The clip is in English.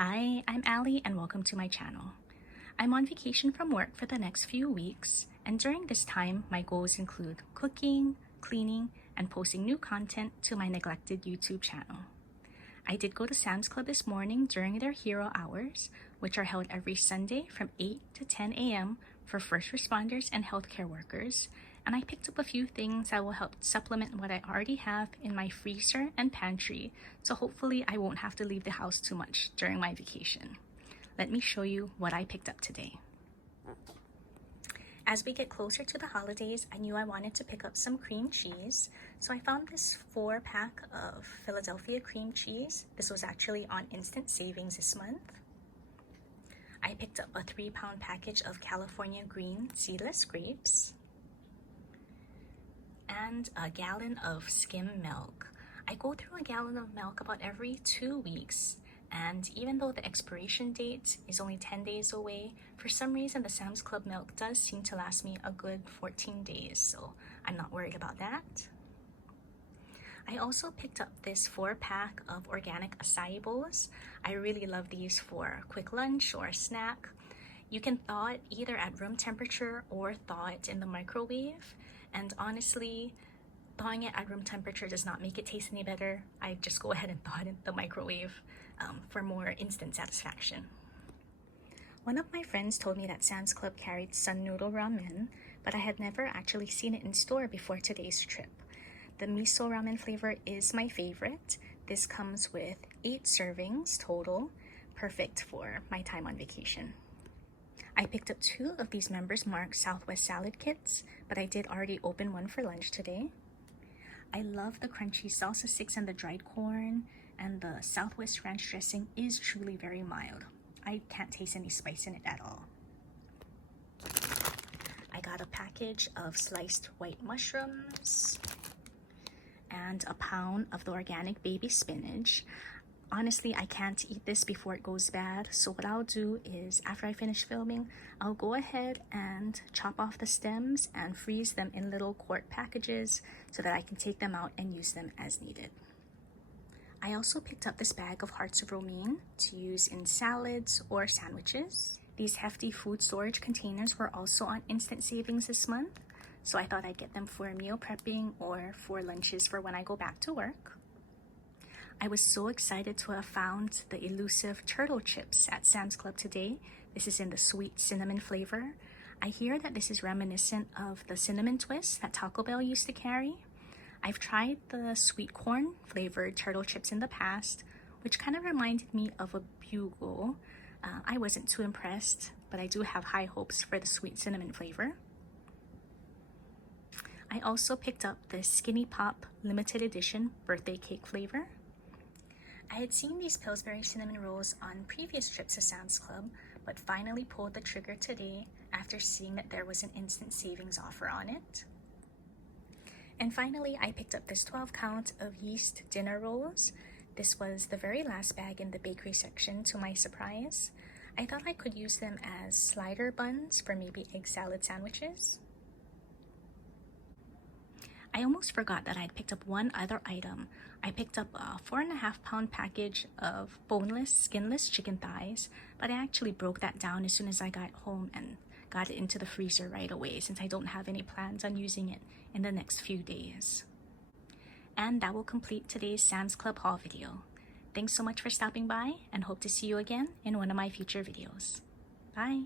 Hi, I'm Ali and welcome to my channel. I'm on vacation from work for the next few weeks, and during this time, my goals include cooking, cleaning, and posting new content to my neglected YouTube channel. I did go to Sam's Club this morning during their hero hours, which are held every Sunday from 8 to 10 a.m. for first responders and healthcare workers, and I picked up a few things that will help supplement what I already have in my freezer and pantry, so hopefully I won't have to leave the house too much during my vacation. Let me show you what I picked up today. As we get closer to the holidays, I knew I wanted to pick up some cream cheese, so I found this 4-pack of Philadelphia cream cheese. This was actually on Instant Savings this month. I picked up a 3-pound package of California green seedless grapes and a gallon of skim milk. I go through a gallon of milk about every 2 weeks, and even though the expiration date is only 10 days away, for some reason the Sam's Club milk does seem to last me a good 14 days, so I'm not worried about that. I also picked up this 4-pack of organic acai bowls. I really love these for a quick lunch or a snack. You can thaw it either at room temperature or thaw it in the microwave, and honestly, thawing it at room temperature does not make it taste any better. I just go ahead and thaw it in the microwave for more instant satisfaction. One of my friends told me that Sam's Club carried Sun Noodle Ramen, but I had never actually seen it in store before today's trip. The miso ramen flavor is my favorite. This comes with 8 servings total, perfect for my time on vacation. I picked up 2 of these Members Mark Southwest salad kits, but I did already open one for lunch today. I love the crunchy salsa sticks and the dried corn, and the Southwest ranch dressing is truly very mild. I can't taste any spice in it at all. I got a package of sliced white mushrooms and a pound of the organic baby spinach. Honestly, I can't eat this before it goes bad, so what I'll do is after I finish filming, I'll go ahead and chop off the stems and freeze them in little quart packages so that I can take them out and use them as needed. I also picked up this bag of hearts of romaine to use in salads or sandwiches. These hefty food storage containers were also on Instant Savings this month, so I thought I'd get them for meal prepping or for lunches for when I go back to work. I was so excited to have found the elusive turtle chips at Sam's Club today. This is in the sweet cinnamon flavor. I hear that this is reminiscent of the cinnamon twist that Taco Bell used to carry. I've tried the sweet corn flavored turtle chips in the past, which kind of reminded me of a bugle. I wasn't too impressed, but I do have high hopes for the sweet cinnamon flavor. I also picked up the Skinny Pop limited edition birthday cake flavor. I had seen these Pillsbury cinnamon rolls on previous trips to Sam's Club, but finally pulled the trigger today after seeing that there was an Instant Savings offer on it. And finally, I picked up this 12-count of yeast dinner rolls. This was the very last bag in the bakery section to my surprise. I thought I could use them as slider buns for maybe egg salad sandwiches. I almost forgot that I had picked up one other item. I picked up a 4.5-pound package of boneless, skinless chicken thighs, but I actually broke that down as soon as I got home and got it into the freezer right away since I don't have any plans on using it in the next few days. And that will complete today's Sam's Club haul video. Thanks so much for stopping by and hope to see you again in one of my future videos. Bye!